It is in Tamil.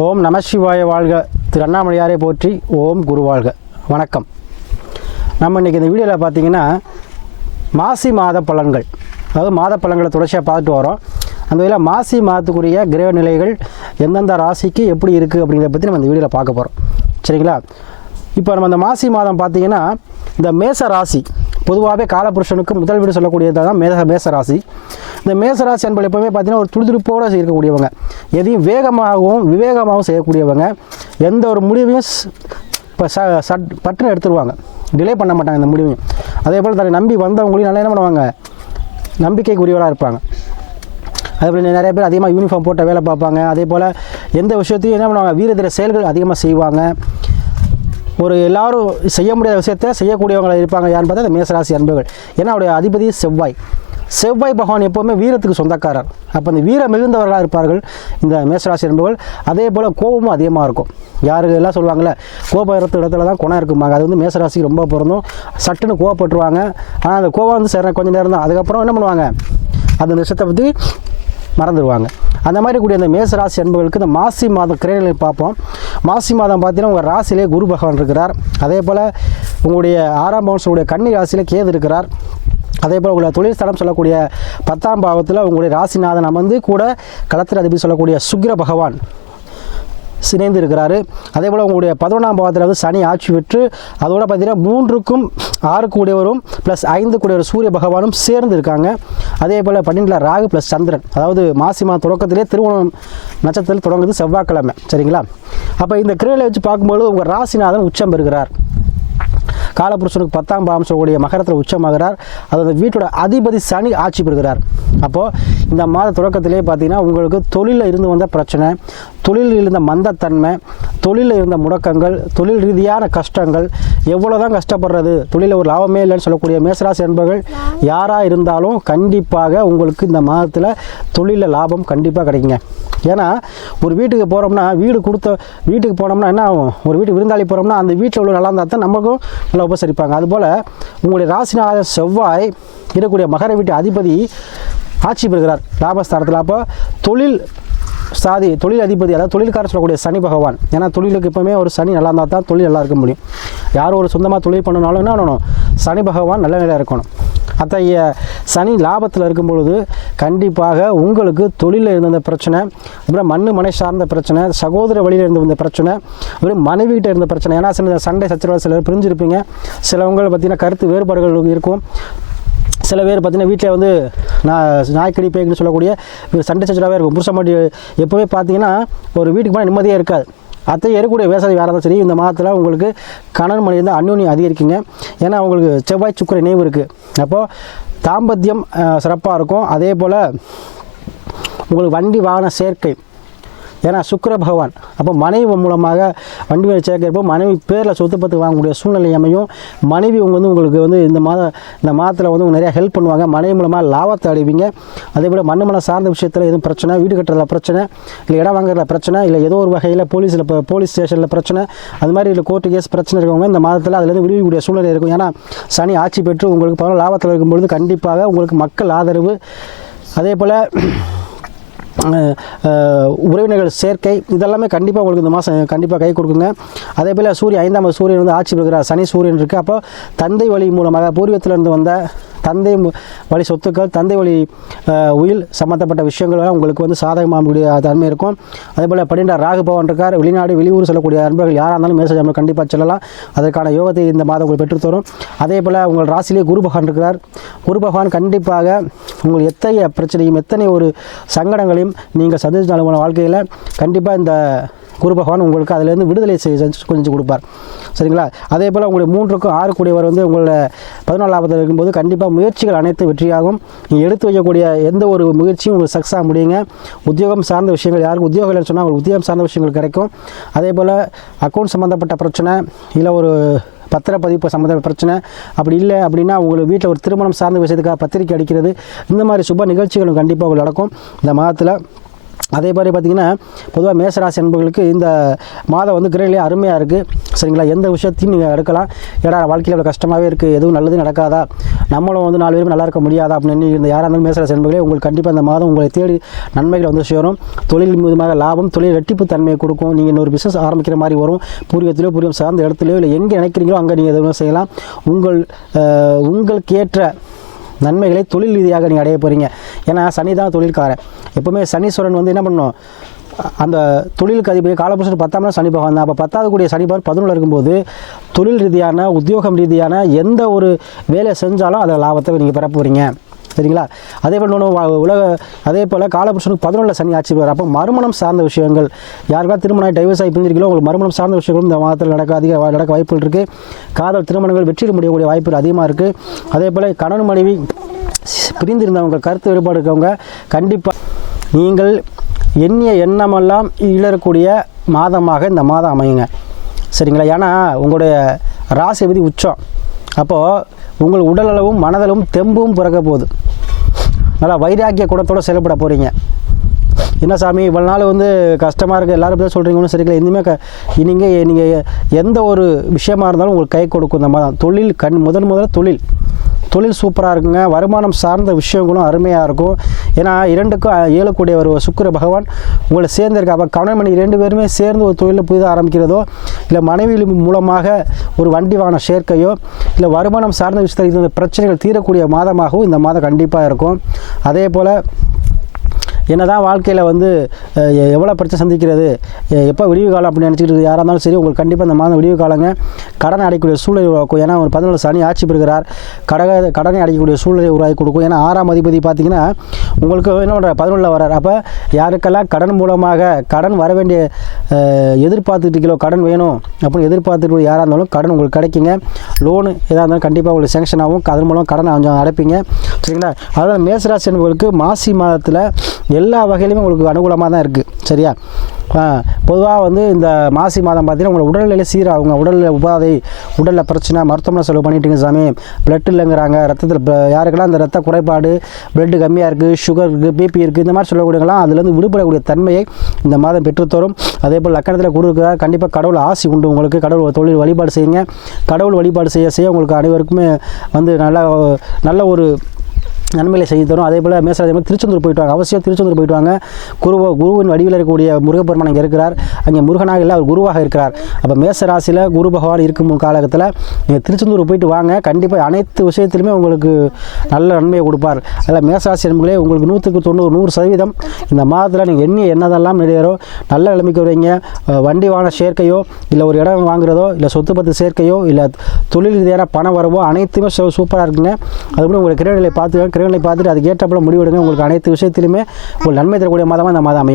ஓம் நமசிவாய வாழ்க திரு அண்ணாமலையாரே போற்றி ஓம் குரு வாழ்க வணக்கம் நம்ம இன்றைக்கி இந்த வீடியோவில் பார்த்தீங்கன்னா மாசி மாத பலன்கள் அதாவது மாத பலன்களை தொடர்ச்சியாக பார்த்துட்டு வரோம் அந்த வகையில் மாசி மாதத்துக்குரிய கிரக நிலைகள் எந்தெந்த ராசிக்கு எப்படி இருக்குது அப்படிங்கிறத பற்றி நம்ம இந்த வீடியோவில் பார்க்க போகிறோம் சரிங்களா இப்போ நம்ம அந்த மாசி மாதம் பார்த்திங்கன்னா இந்த மேச ராசி பொதுவாகவே காலபுருஷனுக்கு முதல் வீடு சொல்லக்கூடியதாக தான் மேச மேச ராசி இந்த மேசராசி அன்பில் எப்போவுமே பார்த்தீங்கன்னா ஒரு துடுதுடுப்போடு இருக்கக்கூடியவங்க எதையும் வேகமாகவும் விவேகமாகவும் செய்யக்கூடியவங்க எந்த ஒரு முடிவையும் இப்போ ச சட் பட்டுன்னு எடுத்துருவாங்க டிலே பண்ண மாட்டாங்க இந்த முடிவையும் அதே போல் தன்னை நம்பி வந்தவங்களையும் நல்லா என்ன பண்ணுவாங்க நம்பிக்கைக்குரியவராக இருப்பாங்க போல் நிறைய பேர் அதிகமாக யூனிஃபார்ம் போட்ட வேலை பார்ப்பாங்க அதே போல் எந்த விஷயத்தையும் என்ன பண்ணுவாங்க வீரதிர செயல்கள் அதிகமாக செய்வாங்க ஒரு எல்லாரும் செய்ய முடியாத விஷயத்த செய்யக்கூடியவங்களாக இருப்பாங்க யாருன்னு பார்த்தா இந்த மேசராசி அன்புகள் ஏன்னா அவருடைய அதிபதி செவ்வாய் செவ்வாய் பகவான் எப்போவுமே வீரத்துக்கு சொந்தக்காரர் அப்போ இந்த வீர மிகுந்தவர்களாக இருப்பார்கள் இந்த மேசராசி என்பவர்கள் அதே போல் கோபமும் அதிகமாக இருக்கும் யாரு எல்லாம் சொல்லுவாங்களே கோபம் இருக்கிற இடத்துல தான் குணம் இருக்குமாங்க அது வந்து மேசராசிக்கு ரொம்ப பிறந்தும் சட்டுன்னு கோவப்பட்டுருவாங்க ஆனால் அந்த கோபம் வந்து சேர கொஞ்சம் நேரம் தான் அதுக்கப்புறம் என்ன பண்ணுவாங்க அந்த விஷயத்தை பற்றி மறந்துடுவாங்க அந்த மாதிரி கூடிய அந்த மேசராசி அன்புகளுக்கு இந்த மாசி மாதம் கிரேநிலை பார்ப்போம் மாசி மாதம் பார்த்தீங்கன்னா உங்கள் ராசியிலே குரு பகவான் இருக்கிறார் அதே போல் உங்களுடைய ஆறாம் உங்களுடைய கன்னி ராசியில் கேது இருக்கிறார் அதே போல் உங்களை தொழில் ஸ்தலம் சொல்லக்கூடிய பத்தாம் பாவத்தில் உங்களுடைய ராசிநாதன் அமர்ந்து கூட களத்தில் அதிபதி சொல்லக்கூடிய சுக்ர பகவான் சிணைந்து இருக்கிறாரு அதே போல் உங்களுடைய பதினொன்றாம் பாவத்தில் வந்து சனி ஆட்சி பெற்று அதோட பார்த்தீங்கன்னா மூன்றுக்கும் ஆறுக்கு உடையவரும் ப்ளஸ் ஐந்து கூடியவர் சூரிய பகவானும் சேர்ந்து இருக்காங்க அதே போல் பன்னெண்டில் ராகு ப்ளஸ் சந்திரன் அதாவது மாசி மாத தொடக்கத்திலே திருவோணம் நட்சத்திரத்தில் தொடங்குது செவ்வாய்க்கிழமை சரிங்களா அப்போ இந்த கிரகளை வச்சு பார்க்கும்போது உங்கள் ராசிநாதன் உச்சம் பெறுகிறார் காலபுருஷனுக்கு பத்தாம் பாவம் சொல்லக்கூடிய மகரத்தில் உச்சமாகிறார் அதாவது வீட்டோட அதிபதி சனி ஆட்சி பெறுகிறார் அப்போது இந்த மாத தொடக்கத்திலே பார்த்தீங்கன்னா உங்களுக்கு தொழிலில் இருந்து வந்த பிரச்சனை தொழிலில் இருந்த மந்தத்தன்மை தொழிலில் இருந்த முடக்கங்கள் தொழில் ரீதியான கஷ்டங்கள் எவ்வளோ தான் கஷ்டப்படுறது தொழிலில் ஒரு லாபமே இல்லைன்னு சொல்லக்கூடிய மேசராசி என்பர்கள் யாராக இருந்தாலும் கண்டிப்பாக உங்களுக்கு இந்த மாதத்தில் தொழிலில் லாபம் கண்டிப்பாக கிடைக்குங்க ஏன்னா ஒரு வீட்டுக்கு போகிறோம்னா வீடு கொடுத்த வீட்டுக்கு போனோம்னா என்ன ஆகும் ஒரு வீட்டுக்கு விருந்தாளி போகிறோம்னா அந்த வீட்டில் உள்ள நல்லா இருந்தால் தான் நமக்கும் நல்லா உபசரிப்பாங்க அதுபோல் உங்களுடைய ராசிநாத செவ்வாய் இருக்கக்கூடிய மகர வீட்டு அதிபதி ஆட்சி பெறுகிறார் லாபஸ்தானத்தில் அப்போ தொழில் சாதி தொழில் அதிபதி அதாவது தொழில்கார சொல்லக்கூடிய சனி பகவான் ஏன்னா தொழிலுக்கு எப்பவுமே ஒரு சனி நல்லா இருந்தால் தான் தொழில் நல்லா இருக்க முடியும் யாரும் ஒரு சொந்தமாக தொழில் பண்ணனாலும் என்ன பண்ணணும் சனி பகவான் நல்ல நிலையாக இருக்கணும் அத்தகைய சனி லாபத்தில் இருக்கும் பொழுது கண்டிப்பாக உங்களுக்கு தொழிலில் இருந்த பிரச்சனை அப்புறம் மண் மனை சார்ந்த பிரச்சனை சகோதர வழியில் இருந்த வந்த பிரச்சனை அப்புறம் மனைவிகிட்ட இருந்த பிரச்சனை ஏன்னா சில சண்டை சச்சரவு சிலர் பிரிஞ்சிருப்பீங்க சிலவங்களை பார்த்தீங்கன்னா கருத்து வேறுபாடுகள் இருக்கும் சில பேர் பார்த்தீங்கன்னா வீட்டில் வந்து நான் நாய் பேய்னு சொல்லக்கூடிய சண்டை சச்சராகவே இருக்கும் புருஷ மாட்டி எப்போவே பார்த்தீங்கன்னா ஒரு வீட்டுக்கு போனால் நிம்மதியாக இருக்காது அத்தை ஏறக்கூடிய வேசாதி வேறு இருந்தாலும் சரி இந்த மாதத்தில் உங்களுக்கு கணன் மணி தான் அந்யோனி அதிகரிக்குங்க ஏன்னா அவங்களுக்கு செவ்வாய் சுக்கர நினைவு இருக்குது அப்போது தாம்பத்தியம் சிறப்பாக இருக்கும் அதே போல் உங்களுக்கு வண்டி வாகன சேர்க்கை ஏன்னா சுக்கர பகவான் அப்போ மனைவி மூலமாக வண்டி மேலே சேர்க்கிறப்போ மனைவி பேரில் சொத்து பத்து வாங்கக்கூடிய சூழ்நிலை அமையும் மனைவி உங்க வந்து உங்களுக்கு வந்து இந்த மாதம் இந்த மாதத்தில் வந்து நிறையா ஹெல்ப் பண்ணுவாங்க மனைவி மூலமாக லாபத்தை அடைவீங்க அதே போல் மண்ணு மனை சார்ந்த விஷயத்தில் எதுவும் பிரச்சனை வீடு கட்டுறதுல பிரச்சனை இல்லை இடம் வாங்குறதுல பிரச்சனை இல்லை ஏதோ ஒரு வகையில் போலீஸில் இப்போ போலீஸ் ஸ்டேஷனில் பிரச்சனை அது மாதிரி இல்லை கோர்ட்டு கேஸ் பிரச்சனை இருக்கவங்க இந்த மாதத்தில் அதுலேருந்து விடுவிக்கூடிய சூழ்நிலை இருக்கும் ஏன்னா சனி ஆட்சி பெற்று உங்களுக்கு பல லாபத்தில் இருக்கும்பொழுது கண்டிப்பாக உங்களுக்கு மக்கள் ஆதரவு அதே போல் உறவினர்கள் சேர்க்கை இதெல்லாமே கண்டிப்பாக உங்களுக்கு இந்த மாதம் கண்டிப்பாக கை கொடுக்குங்க அதே போல் சூரியன் ஐந்தாம் சூரியன் வந்து ஆட்சி பெறுகிறார் சனி சூரியன் இருக்குது அப்போ தந்தை வழி மூலமாக பூர்வீகத்திலிருந்து வந்த தந்தை வழி சொத்துக்கள் தந்தை வழி உயில் சம்மந்தப்பட்ட விஷயங்கள் உங்களுக்கு வந்து சாதகமாகக்கூடிய தன்மை இருக்கும் அதே போல் பன்னிரெண்டா ராகு பவன் இருக்கார் வெளிநாடு வெளியூர் செல்லக்கூடிய அன்பர்கள் யாராக இருந்தாலும் மேசேஜ் நம்ம கண்டிப்பாக சொல்லலாம் அதற்கான யோகத்தை இந்த மாதம் உங்களுக்கு பெற்றுத்தரும் அதே போல் உங்கள் ராசிலேயே குரு பகவான் இருக்கிறார் குரு பகவான் கண்டிப்பாக உங்கள் எத்தகைய பிரச்சனையும் எத்தனை ஒரு சங்கடங்களையும் நீங்கள் சந்திச்சு வாழ்க்கையில் கண்டிப்பாக இந்த குரு பகவான் உங்களுக்கு அதுலேருந்து விடுதலை செஞ்சு கொஞ்சம் கொடுப்பார் சரிங்களா அதே போல் உங்களுடைய மூன்றுக்கும் ஆறு கூடியவர் வந்து உங்களோட பதினாலு லாபத்தில் இருக்கும்போது கண்டிப்பாக முயற்சிகள் அனைத்து வெற்றியாகும் நீங்கள் எடுத்து வைக்கக்கூடிய எந்த ஒரு முயற்சியும் உங்களுக்கு சக்ஸஸ் ஆக முடியுங்க உத்தியோகம் சார்ந்த விஷயங்கள் யாருக்கும் உத்தியோகம் இல்லைன்னு சொன்னால் உங்களுக்கு உத்தியோகம் சார்ந்த விஷயங்கள் கிடைக்கும் அதே போல் அக்கௌண்ட் சம்மந்தப்பட்ட பிரச்சனை இல்லை ஒரு பத்திரப்பதிப்பு சம்மந்த பிரச்சனை அப்படி இல்லை அப்படின்னா உங்களுக்கு வீட்டில் ஒரு திருமணம் சார்ந்த விஷயத்துக்காக பத்திரிக்கை அடிக்கிறது இந்த மாதிரி சுப நிகழ்ச்சிகளும் கண்டிப்பாக நடக்கும் இந்த மாதத்தில் அதே மாதிரி பார்த்திங்கன்னா பொதுவாக மேசராசி என்பவர்களுக்கு இந்த மாதம் வந்து கிரகங்களே அருமையாக இருக்குது சரிங்களா எந்த விஷயத்தையும் நீங்கள் எடுக்கலாம் ஏடா வாழ்க்கையில் அவ்வளோ கஷ்டமாகவே இருக்குது எதுவும் நல்லது நடக்காதா நம்மளும் வந்து நாலு பேரும் நல்லா இருக்க முடியாதா அப்படின்னு இந்த யாராக இருந்தாலும் மேசராசி என்பவர்களே உங்களுக்கு கண்டிப்பாக இந்த மாதம் உங்களை தேடி நன்மைகள் வந்து சேரும் தொழில் மூலமாக லாபம் தொழில் ரெட்டிப்பு தன்மையை கொடுக்கும் நீங்கள் இன்னொரு பிஸ்னஸ் ஆரம்பிக்கிற மாதிரி வரும் பூர்வத்திலையோ பூர்வம் சார்ந்த இடத்துலையோ இல்லை எங்கே நினைக்கிறீங்களோ அங்கே நீங்கள் எதுவும் செய்யலாம் உங்கள் உங்களுக்கு ஏற்ற நன்மைகளை தொழில் ரீதியாக நீங்கள் அடைய போகிறீங்க ஏன்னா சனி தான் தொழில்காரன் எப்போவுமே சனீஸ்வரன் வந்து என்ன பண்ணும் அந்த தொழிலுக்கு அதிபதி காலபுருஷன் பத்தாம் சனி பகவான் தான் அப்போ பத்தாவது கூடிய சனி பகவான் பதினொன்று இருக்கும்போது தொழில் ரீதியான உத்தியோகம் ரீதியான எந்த ஒரு வேலை செஞ்சாலும் அதை லாபத்தை நீங்கள் பெற போகிறீங்க சரிங்களா அதே போல் இன்னொன்று உலக அதே போல் காலபுருஷனுக்கு பதினொன்றில் சனி ஆட்சி பெறார் அப்போ மறுமணம் சார்ந்த விஷயங்கள் யாருக்காவது திருமணம் டைவர்ஸ் ஆகி பிரிஞ்சிருக்கீங்களோ உங்களுக்கு மறுமணம் சார்ந்த விஷயங்களும் இந்த மாதத்தில் நடக்க அதிக நடக்க வாய்ப்புகள் இருக்குது காதல் திருமணங்கள் வெற்றிட முடியக்கூடிய வாய்ப்புகள் அதிகமாக இருக்குது அதே போல் கணவன் மனைவி பிரிந்திருந்தவங்க கருத்து வேறுபாடு இருக்கவங்க கண்டிப்பாக நீங்கள் எண்ணிய எண்ணமெல்லாம் இழக்கூடிய மாதமாக இந்த மாதம் அமையுங்க சரிங்களா ஏன்னா உங்களுடைய ராசிபதி உச்சம் அப்போது உங்கள் உடலளவும் மனதளவும் தெம்பும் பிறக்க போகுது நல்லா வைராக்கிய குடத்தோடு செயல்பட போகிறீங்க என்ன சாமி இவ்வளோ நாள் வந்து கஷ்டமாக இருக்குது எல்லோரும் தான் சொல்கிறீங்க ஒன்றும் இனிமேல் க நீங்கள் நீங்கள் எந்த ஒரு விஷயமா இருந்தாலும் உங்களுக்கு கை கொடுக்கும் இந்த மாதிரி தான் தொழில் கண் முதன் முதல்ல தொழில் தொழில் சூப்பராக இருக்குங்க வருமானம் சார்ந்த விஷயங்களும் அருமையாக இருக்கும் ஏன்னா இரண்டுக்கும் இயலக்கூடிய ஒரு சுக்கர பகவான் உங்களை சேர்ந்திருக்கு அப்போ கணவன் மணி ரெண்டு பேருமே சேர்ந்து ஒரு தொழிலில் புதிதாக ஆரம்பிக்கிறதோ இல்லை மனைவி மூலமாக ஒரு வண்டி வாகன சேர்க்கையோ இல்லை வருமானம் சார்ந்த விஷயத்தில் இந்த பிரச்சனைகள் தீரக்கூடிய மாதமாகவும் இந்த மாதம் கண்டிப்பாக இருக்கும் அதே போல் என்ன தான் வாழ்க்கையில் வந்து எவ்வளோ பிரச்சனை சந்திக்கிறது எப்போ விடிவு காலம் அப்படின்னு நினச்சிக்கிட்டு யாராக இருந்தாலும் சரி உங்களுக்கு கண்டிப்பாக இந்த மாதம் விடிவு காலங்க கடனை அடைக்கக்கூடிய சூழ்நிலை உருவாக்கும் ஏன்னா ஒரு பதினொரு சனி ஆட்சி பெறுகிறார் கடக கடனை அடைக்கக்கூடிய சூழ்நிலை உருவாக்கி கொடுக்கும் ஏன்னா ஆறாம் அதிபதி பார்த்தீங்கன்னா உங்களுக்கு என்ன பண்ணுற பதினொன்றில் வரார் அப்போ யாருக்கெல்லாம் கடன் மூலமாக கடன் வர வேண்டிய எதிர்பார்த்துட்டு கிலோ கடன் வேணும் அப்படின்னு எதிர்பார்த்துட்டு யாராக இருந்தாலும் கடன் உங்களுக்கு கிடைக்குங்க லோனு எதாக இருந்தாலும் கண்டிப்பாக உங்களுக்கு சேங்ஷன் ஆகும் அதன் மூலம் கடன் கொஞ்சம் அடைப்பீங்க சரிங்களா அதனால் மேசராசி என்பவர்களுக்கு மாசி மாதத்தில் எல்லா வகையிலுமே உங்களுக்கு அனுகூலமாக தான் இருக்குது சரியா பொதுவாக வந்து இந்த மாசி மாதம் பார்த்தீங்கன்னா உங்களை உடல்நிலை சீராகுங்க உடலில் உபாதை உடலில் பிரச்சனை மருத்துவமனை செலவு பண்ணிட்டுங்க சாமி பிளட் இல்லைங்கிறாங்க ரத்தத்தில் யாருக்கெல்லாம் இந்த ரத்த குறைபாடு பிளட்டு கம்மியாக இருக்குது சுகர் இருக்குது பிபி இருக்குது இந்த மாதிரி சொல்லக்கூடியவங்களாம் அதுலேருந்து விடுபடக்கூடிய தன்மையை இந்த மாதம் பெற்றுத்தரும் அதே போல் லக்கணத்தில் குரு கண்டிப்பாக கடவுள் ஆசி உண்டு உங்களுக்கு கடவுள் தொழில் வழிபாடு செய்யுங்க கடவுள் வழிபாடு செய்ய செய்ய உங்களுக்கு அனைவருக்குமே வந்து நல்ல நல்ல ஒரு நன்மையை செய்து தரும் அதே போல் மேசராஜ் திருச்செந்தூர் போயிட்டு வாங்க அவசியம் திருச்செந்தூர் போயிட்டு வாங்க குரு குருவின் வடிவில் இருக்கக்கூடிய முருகப்பெருமான் அங்கே இருக்கிறார் அங்கே முருகனாக இல்லை அவர் குருவாக இருக்கிறார் அப்போ மேசராசியில் குரு பகவான் இருக்கும் காலகட்டத்தில் நீங்கள் திருச்செந்தூர் போயிட்டு வாங்க கண்டிப்பாக அனைத்து விஷயத்திலுமே உங்களுக்கு நல்ல நன்மையை கொடுப்பார் அதில் மேசராசி நண்பர்களே உங்களுக்கு நூற்றுக்கு தொண்ணூறு நூறு சதவீதம் இந்த மாதத்தில் நீங்கள் எண்ணி என்னதெல்லாம் நிறைவேறும் நல்ல நிலைமைக்கு வருவீங்க வண்டி வாங்கின சேர்க்கையோ இல்லை ஒரு இடம் வாங்குறதோ இல்லை சொத்து பத்து சேர்க்கையோ இல்லை தொழில் ரீதியான பணம் வரவோ அனைத்துமே சூப்பராக இருக்குங்க அதுபோல் உங்களுக்கு கிரகநிலை பார்த்துக்கோங்க கிரகங்களை பார்த்துட்டு அதுக்கேற்றப்பட முடிவெடுங்க உங்களுக்கு அனைத்து விஷயத்திலுமே உங்களுக்கு நன்மை தரக்கூடிய மாதமாக இந்த மாதம் அமையும்